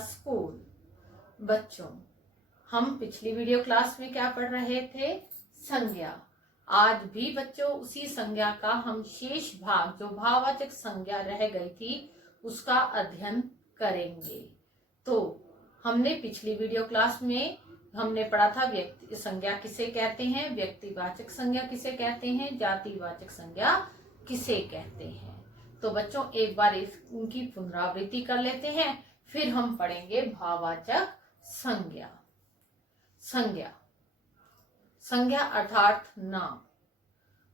School. बच्चों, हम पिछली वीडियो क्लास में क्या पढ़ रहे थे? संज्ञा। आज भी बच्चों उसी संज्ञा का हम शेष भाग, जो भाववाचक संज्ञा रह गई थी, उसका अध्ययन करेंगे। तो हमने पिछली वीडियो क्लास में हमने पढ़ा था व्यक्ति संज्ञा किसे कहते हैं, व्यक्तिवाचक संज्ञा किसे कहते हैं, जातिवाचक संज्ञा किसे कहते हैं। तो बच्चों एक बार इनकी पुनरावृत्ति कर लेते हैं, फिर हम पढ़ेंगे भाववाचक संज्ञा। संज्ञा, संज्ञा अर्थात नाम।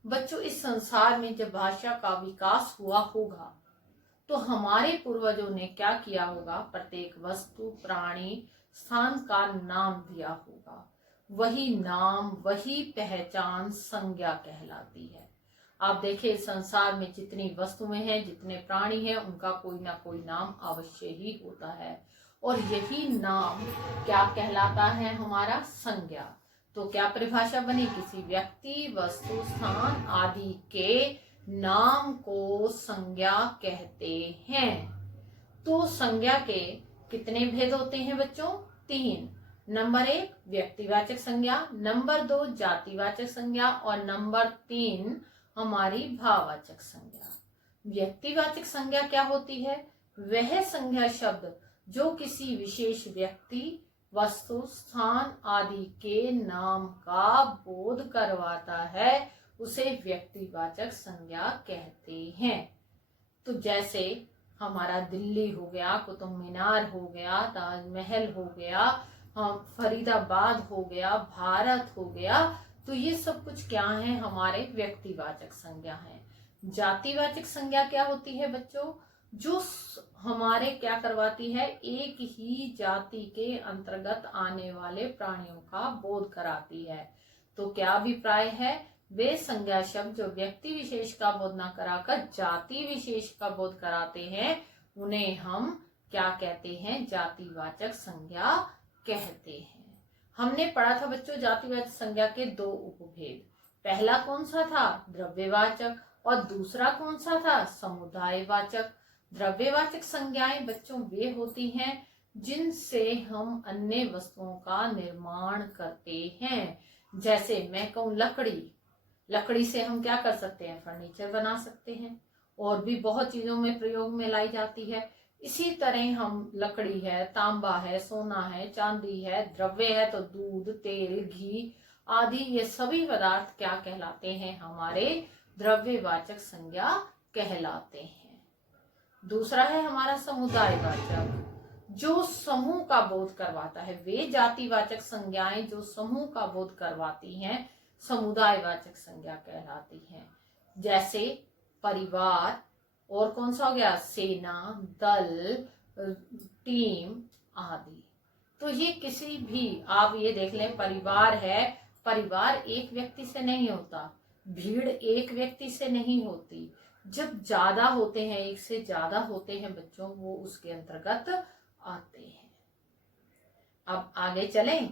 बच्चों इस संसार में जब भाषा का विकास हुआ होगा तो हमारे पूर्वजों ने क्या किया होगा? प्रत्येक वस्तु, प्राणी, स्थान का नाम दिया होगा। वही नाम, वही पहचान संज्ञा कहलाती है। आप देखिए संसार में जितनी वस्तुएं हैं, जितने प्राणी हैं, उनका कोई ना कोई नाम अवश्य ही होता है और यही नाम क्या कहलाता है? हमारा संज्ञा। तो क्या परिभाषा बनी? किसी व्यक्ति, वस्तु, स्थान आदि के नाम को संज्ञा कहते हैं। तो संज्ञा के कितने भेद होते हैं बच्चों? 3। नंबर 1 व्यक्तिवाचक संज्ञा, नंबर 2 जातिवाचक संज्ञा और नंबर 3 हमारी भाववाचक संज्ञा। व्यक्तिवाचक संज्ञा क्या होती है? वह संज्ञा शब्द जो किसी विशेष व्यक्ति, वस्तु, स्थान आदि के नाम का बोध करवाता है, उसे व्यक्तिवाचक संज्ञा कहते हैं। तो जैसे हमारा दिल्ली हो गया, कुतुब मीनार हो गया, ताजमहल हो गया, फरीदाबाद हो गया, भारत हो गया, तो ये सब कुछ क्या है? हमारे व्यक्तिवाचक संज्ञा है। जातिवाचक संज्ञा क्या होती है बच्चों? जो हमारे क्या करवाती है? एक ही जाति के अंतर्गत आने वाले प्राणियों का बोध कराती है। तो क्या अभिप्राय है? वे संज्ञा शब्द जो व्यक्ति विशेष का बोध न कराकर जाति विशेष का बोध कराते हैं, उन्हें हम क्या कहते हैं? जातिवाचक संज्ञा कहते हैं। हमने पढ़ा था बच्चों जातिवाचक संज्ञा के 2 उपभेद। पहला कौन सा था? द्रव्यवाचक। और दूसरा कौन सा था? समुदायवाचक। द्रव्यवाचक संज्ञाएं बच्चों वे होती हैं जिनसे हम अन्य वस्तुओं का निर्माण करते हैं। जैसे मैं कहूं लकड़ी, लकड़ी से हम क्या कर सकते हैं? फर्नीचर बना सकते हैं और भी बहुत चीजों में प्रयोग में लाई जाती है। इसी तरह हम लकड़ी है, तांबा है, सोना है, चांदी है, द्रव्य है तो दूध, तेल, घी आदि ये सभी पदार्थ क्या कहलाते हैं? हमारे द्रव्यवाचक संज्ञा कहलाते हैं। दूसरा है हमारा समुदायवाचक, जो समूह का बोध करवाता है। वे जातिवाचक संज्ञाएं जो समूह का बोध करवाती हैं, समुदायवाचक संज्ञा कहलाती हैं। जैसे परिवार और कौन सा हो गया? सेना, दल, टीम आदि। तो ये किसी भी, आप ये देख लें, परिवार है, परिवार एक व्यक्ति से नहीं होता, भीड़ एक व्यक्ति से नहीं होती। जब ज्यादा होते हैं, एक से ज्यादा होते हैं बच्चों, वो उसके अंतर्गत आते हैं। अब आगे चलें।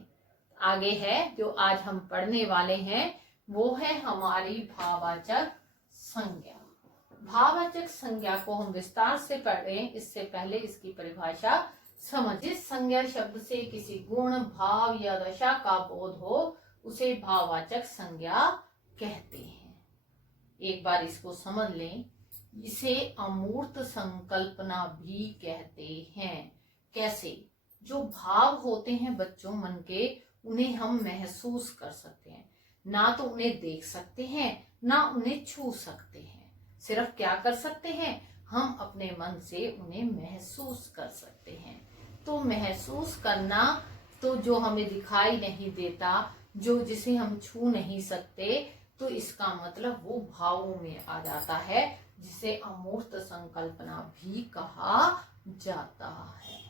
आगे है जो आज हम पढ़ने वाले हैं, वो है हमारी भाववाचक संज्ञा। भाववाचक संज्ञा को हम विस्तार से पढ़ें, इससे पहले इसकी परिभाषा समझ। जिस संज्ञा शब्द से किसी गुण, भाव या दशा का बोध हो, उसे भाववाचक संज्ञा कहते हैं। एक बार इसको समझ लें। इसे अमूर्त संकल्पना भी कहते हैं। कैसे? जो भाव होते हैं बच्चों मन के, उन्हें हम महसूस कर सकते हैं। ना तो उन्हें देख सकते हैं, ना उन्हें छू सकते हैं। सिर्फ क्या कर सकते हैं? हम अपने मन से उन्हें महसूस कर सकते हैं। तो महसूस करना, तो जो हमें दिखाई नहीं देता, जो जिसे हम छू नहीं सकते, तो इसका मतलब वो भावों में आ जाता है, जिसे अमूर्त संकल्पना भी कहा जाता है।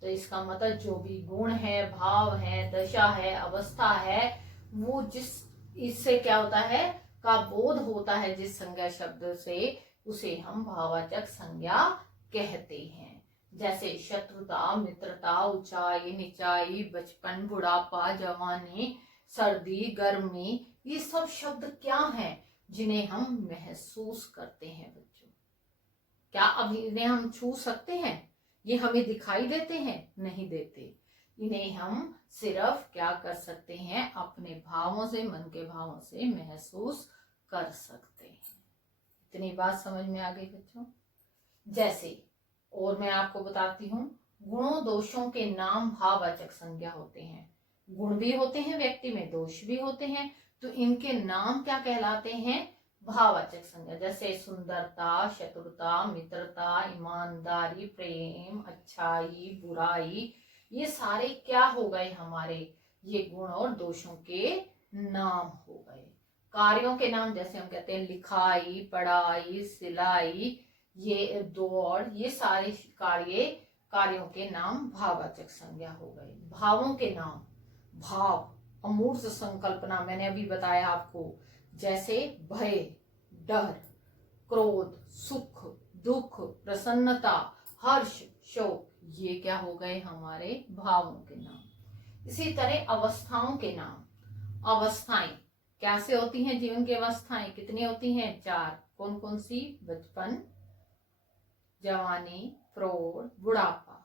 तो इसका मतलब जो भी गुण है, भाव है, दशा है, अवस्था है, वो जिस इससे क्या होता है का बोध होता है, जिस संज्ञा शब्द से, उसे हम भाववाचक संज्ञा कहते हैं। जैसे शत्रुता, मित्रता, ऊंचाई, निचाई, बचपन, बुढ़ापा, जवानी, सर्दी, गर्मी, ये सब शब्द क्या हैं? जिन्हें हम महसूस करते हैं बच्चों। क्या अब इन्हें हम छू सकते हैं? ये हमें दिखाई देते हैं? नहीं देते। इन्हें हम सिर्फ क्या कर सकते हैं? अपने भावों से, मन के भावों से महसूस कर सकते हैं। इतनी बात समझ में आ गई बच्चों? जैसे और मैं आपको बताती हूँ, गुणों दोषों के नाम भाववाचक संज्ञा होते हैं। गुण भी होते हैं व्यक्ति में, दोष भी होते हैं, तो इनके नाम क्या कहलाते हैं? भाववाचक संज्ञा। जैसे सुंदरता, चतुरता, मित्रता, ईमानदारी, प्रेम, अच्छाई, बुराई, ये सारे क्या हो गए हमारे? ये गुण और दोषों के नाम हो गए। कार्यों के नाम जैसे हम कहते हैं लिखाई, पढ़ाई, सिलाई, ये दौड़, ये सारे कार्यों के नाम भाववाचक संज्ञा हो गए। भावों के नाम, भाव अमूर्त संकल्पना, मैंने अभी बताया आपको, जैसे भय, डर, क्रोध, सुख, दुख, प्रसन्नता, हर्ष, शोक, ये क्या हो गए हमारे? भावों के नाम। इसी तरह अवस्थाओं के नाम। अवस्थाएं कैसे होती हैं? जीवन की अवस्थाएं कितनी होती हैं? 4। कौन कौन सी? बचपन, जवानी, प्रौढ़, बुढ़ापा।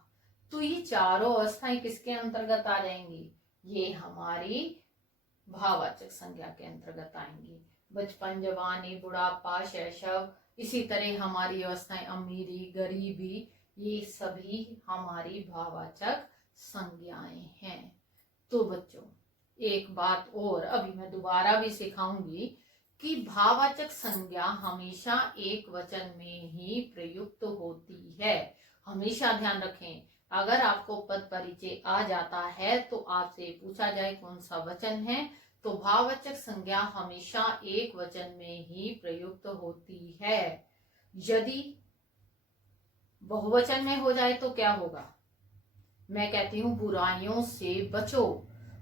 तो ये चारों अवस्थाएं किसके अंतर्गत आ जाएंगी? ये हमारी भाववाचक संज्ञा के अंतर्गत आएंगी। बचपन, जवानी, बुढ़ापा, शैशव, इसी तरह हमारी अवस्थाएं अमीरी, गरीबी, ये सभी हमारी भाववाचक संज्ञाएं हैं। तो बच्चों एक बात और अभी मैं दोबारा भी सिखाऊंगी कि भाववाचक संज्ञा हमेशा एक वचन में ही प्रयुक्त होती है। हमेशा ध्यान रखें, अगर आपको पद परिचय आ जाता है तो आपसे पूछा जाए कौन सा वचन है, तो भाववाचक संज्ञा हमेशा एक वचन में ही प्रयुक्त होती है। यदि बहुवचन में हो जाए तो क्या होगा? मैं कहती हूं बुराइयों से बचो,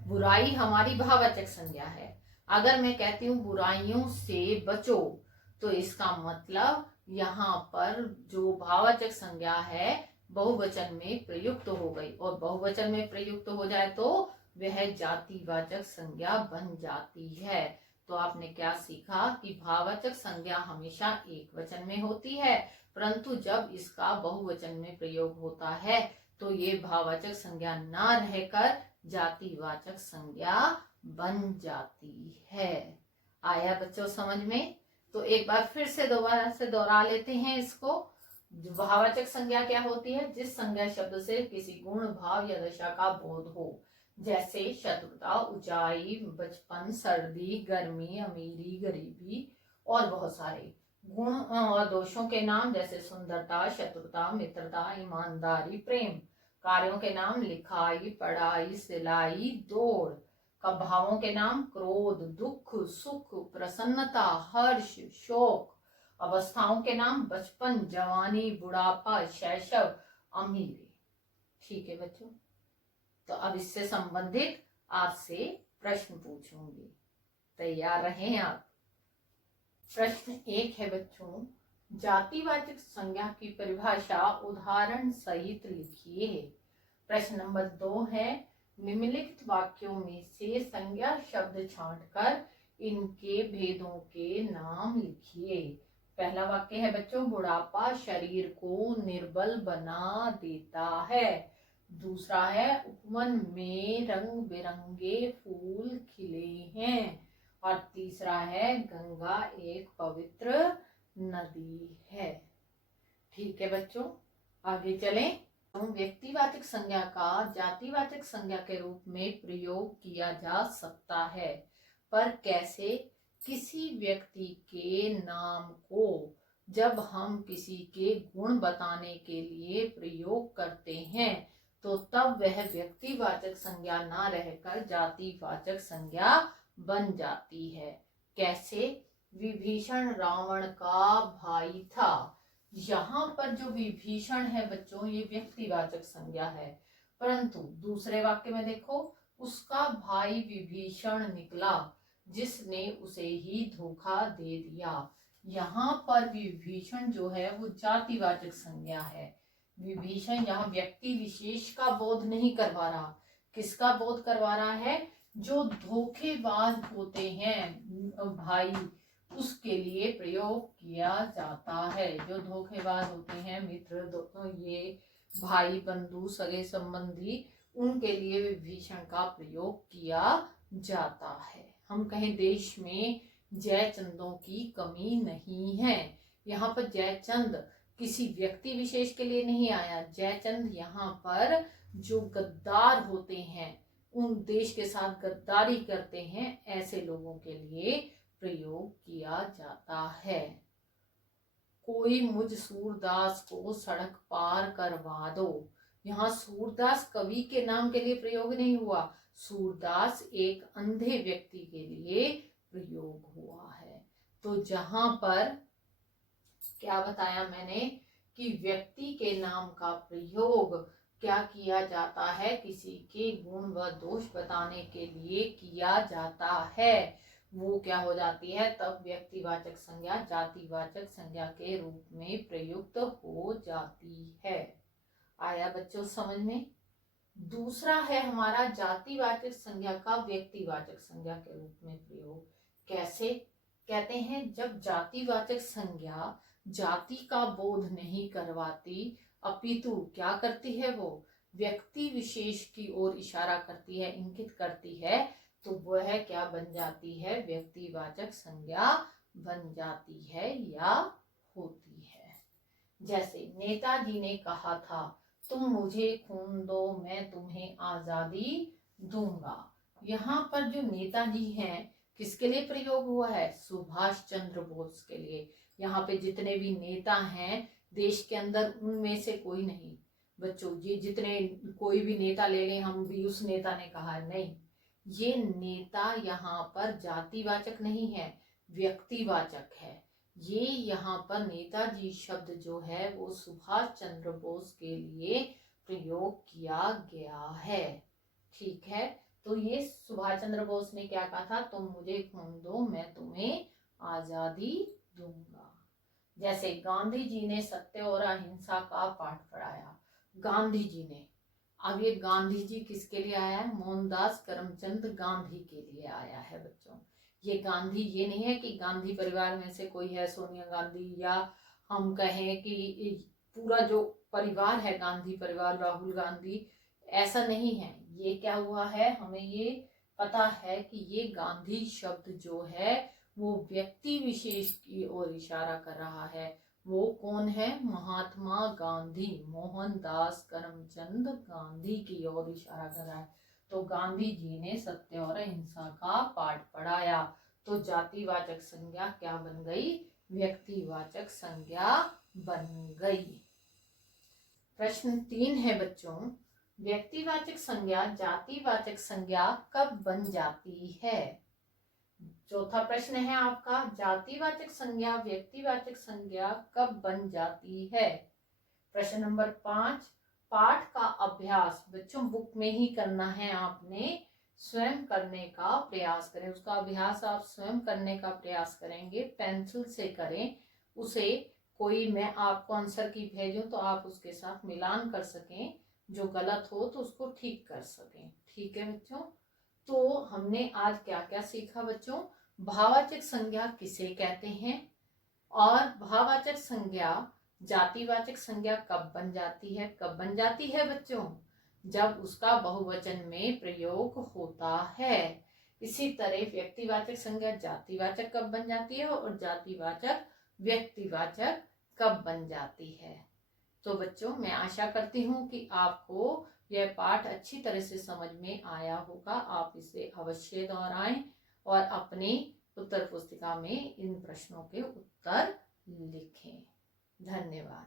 बुराई हमारी भाववाचक संज्ञा है। अगर मैं कहती हूँ बुराइयों से बचो, तो इसका मतलब यहाँ पर जो भाववाचक संज्ञा है बहुवचन में प्रयुक्त हो गई, और बहुवचन में प्रयुक्त हो जाए तो वह जातिवाचक संज्ञा बन जाती है। तो आपने क्या सीखा कि भाववाचक संज्ञा हमेशा एक वचन में होती है, परंतु जब इसका बहुवचन में प्रयोग होता है तो ये भाववाचक संज्ञा ना रहकर जातिवाचक संज्ञा बन जाती है। आया बच्चों समझ में? तो एक बार फिर से दोबारा से दोहरा लेते हैं इसको। भाववाचक संज्ञा क्या होती है? जिस संज्ञा शब्द से किसी गुण, भाव या दशा का बोध हो, जैसे चतुरता, ऊंचाई, बचपन, सर्दी, गर्मी, अमीरी, गरीबी, और बहुत सारे गुण और दोषों के नाम जैसे सुंदरता, चतुरता, मित्रता, ईमानदारी, प्रेम। कार्यों के नाम लिखाई, पढ़ाई, सिलाई, दौड़। भावों के नाम क्रोध, दुख, सुख, प्रसन्नता, हर्ष, शोक। अवस्थाओं के नाम बचपन, जवानी, बुढ़ापा, शैशव, अमीरी। ठीक है बच्चों, तो अब इससे संबंधित आपसे प्रश्न पूछूंगी, तैयार रहें आप। प्रश्न 1 है बच्चों, जातिवाचक संज्ञा की परिभाषा उदाहरण सहित लिखिए। प्रश्न नंबर 2 है, निम्नलिखित वाक्यों में से संज्ञा शब्द छांटकर इनके भेदों के नाम लिखिए। पहला वाक्य है बच्चों, बुढ़ापा शरीर को निर्बल बना देता है। दूसरा है, उपवन में रंग बिरंगे फूल खिले हैं। और तीसरा है, गंगा एक पवित्र नदी है। ठीक है बच्चों, आगे चलें। व्यक्तिवाचक संज्ञा का जातिवाचक संज्ञा के रूप में प्रयोग किया जा सकता है, पर कैसे? किसी व्यक्ति के नाम को जब हम किसी के गुण बताने के लिए प्रयोग करते हैं तो तब वह व्यक्तिवाचक संज्ञा ना रहकर जातिवाचक संज्ञा बन जाती है। कैसे? विभीषण रावण का भाई था। यहाँ पर जो विभीषण है बच्चों, ये व्यक्तिवाचक संज्ञा है, परंतु दूसरे वाक्य में देखो, उसका भाई विभीषण निकला जिसने उसे ही धोखा दे दिया। यहाँ पर विभीषण जो है वो जातिवाचक संज्ञा है। विभीषण यहाँ व्यक्ति विशेष का बोध नहीं करवा रहा। किसका बोध करवा रहा है? जो धोखेबाज होते हैं भाई, उसके लिए प्रयोग किया जाता है। जो धोखेबाज होते हैं मित्र, ये भाई बंधु सगे संबंधी उनके लिए विभीषण का प्रयोग किया जाता है। हम कहें देश में जयचंदों की कमी नहीं है। यहाँ पर जयचंद किसी व्यक्ति विशेष के लिए नहीं आया। जयचंद यहाँ पर जो गद्दार होते हैं, उन देश के साथ गद्दारी करते हैं, ऐसे लोगों के लिए प्रयोग किया जाता है। कोई मुझ सूरदास को सड़क पार करवा दो। यहाँ सूरदास कवि के नाम के लिए प्रयोग नहीं हुआ, सूरदास एक अंधे व्यक्ति के लिए प्रयोग हुआ है। तो जहां पर क्या बताया मैंने कि व्यक्ति के नाम का प्रयोग क्या किया जाता है, किसी के गुण व दोष बताने के लिए किया जाता है, वो क्या हो जाती है, तब व्यक्तिवाचक संज्ञा जातिवाचक संज्ञा के रूप में प्रयुक्त हो जाती है। आया बच्चों समझ में। दूसरा है हमारा जातिवाचक संज्ञा का व्यक्तिवाचक संज्ञा के रूप में प्रयोग। कैसे कहते हैं, जब जातिवाचक संज्ञा जाति का बोध नहीं करवाती, अपितु क्या करती है, वो व्यक्ति विशेष की ओर इशारा करती है, इंगित करती है, तो वह क्या बन जाती है, व्यक्तिवाचक संज्ञा बन जाती है या होती है। जैसे नेताजी ने कहा था, तुम मुझे खून दो मैं तुम्हें आजादी दूंगा। यहाँ पर जो नेताजी हैं किसके लिए प्रयोग हुआ है, सुभाष चंद्र बोस के लिए। यहाँ पे जितने भी नेता हैं देश के अंदर, उनमें से कोई नहीं बच्चों, ये जितने कोई भी नेता ले लें, हम भी उस नेता ने कहा है, नहीं, ये नेता यहाँ पर जातिवाचक नहीं है, व्यक्तिवाचक है। ये यहाँ पर नेताजी शब्द जो है वो सुभाष चंद्र बोस के लिए प्रयोग किया गया है। ठीक है, तो ये सुभाष चंद्र बोस ने क्या कहा था, तुम मुझे खून दो मैं तुम्हें आजादी दूंगा। जैसे गांधी जी ने सत्य और अहिंसा का पाठ पढ़ाया, गांधी जी ने। अब ये गांधी जी किसके लिए आया है, मोहनदास करमचंद गांधी के लिए आया है बच्चों। ये गांधी ये नहीं है कि गांधी परिवार में से कोई है, सोनिया गांधी, या हम कहें कि पूरा जो परिवार है गांधी परिवार, राहुल गांधी, ऐसा नहीं है। ये क्या हुआ है, हमें ये पता है कि ये गांधी शब्द जो है वो व्यक्ति विशेष की ओर इशारा कर रहा है। वो कौन है, महात्मा गांधी, मोहनदास करमचंद गांधी की ओर इशारा कर रहा है। तो गांधी जी ने सत्य और अहिंसा का पाठ पढ़ाया, तो जातिवाचक संज्ञा क्या बन गई, व्यक्तिवाचक संज्ञा बन गई। प्रश्न 3 है बच्चों, व्यक्तिवाचक संज्ञा जातिवाचक संज्ञा कब बन जाती है। चौथा प्रश्न है आपका, जातिवाचक संज्ञा व्यक्तिवाचक संज्ञा कब बन जाती है। प्रश्न नंबर 5, पाठ का अभ्यास बच्चों बुक में ही करना है, आपने स्वयं करने का प्रयास करें, उसका अभ्यास आप स्वयं करने का प्रयास करेंगे, पेंसिल से करें उसे। कोई मैं आपको आंसर की भेजूं तो आप उसके साथ मिलान कर सकें, जो गलत हो तो उसको ठीक कर सकें। ठीक है बच्चों, तो हमने आज क्या क्या सीखा बच्चों, भाववाचक संज्ञा किसे कहते हैं, और भाववाचक संज्ञा जातिवाचक संज्ञा कब बन जाती है। कब बन जाती है बच्चों, जब उसका बहुवचन में प्रयोग होता है। इसी तरह व्यक्तिवाचक संज्ञा जातिवाचक कब बन जाती है, और जातिवाचक व्यक्तिवाचक कब बन जाती है। तो बच्चों मैं आशा करती हूँ कि आपको यह पाठ अच्छी तरह से समझ में आया होगा। आप इसे अवश्य दोहराएं और अपनी उत्तर पुस्तिका में इन प्रश्नों के उत्तर लिखें। धन्यवाद।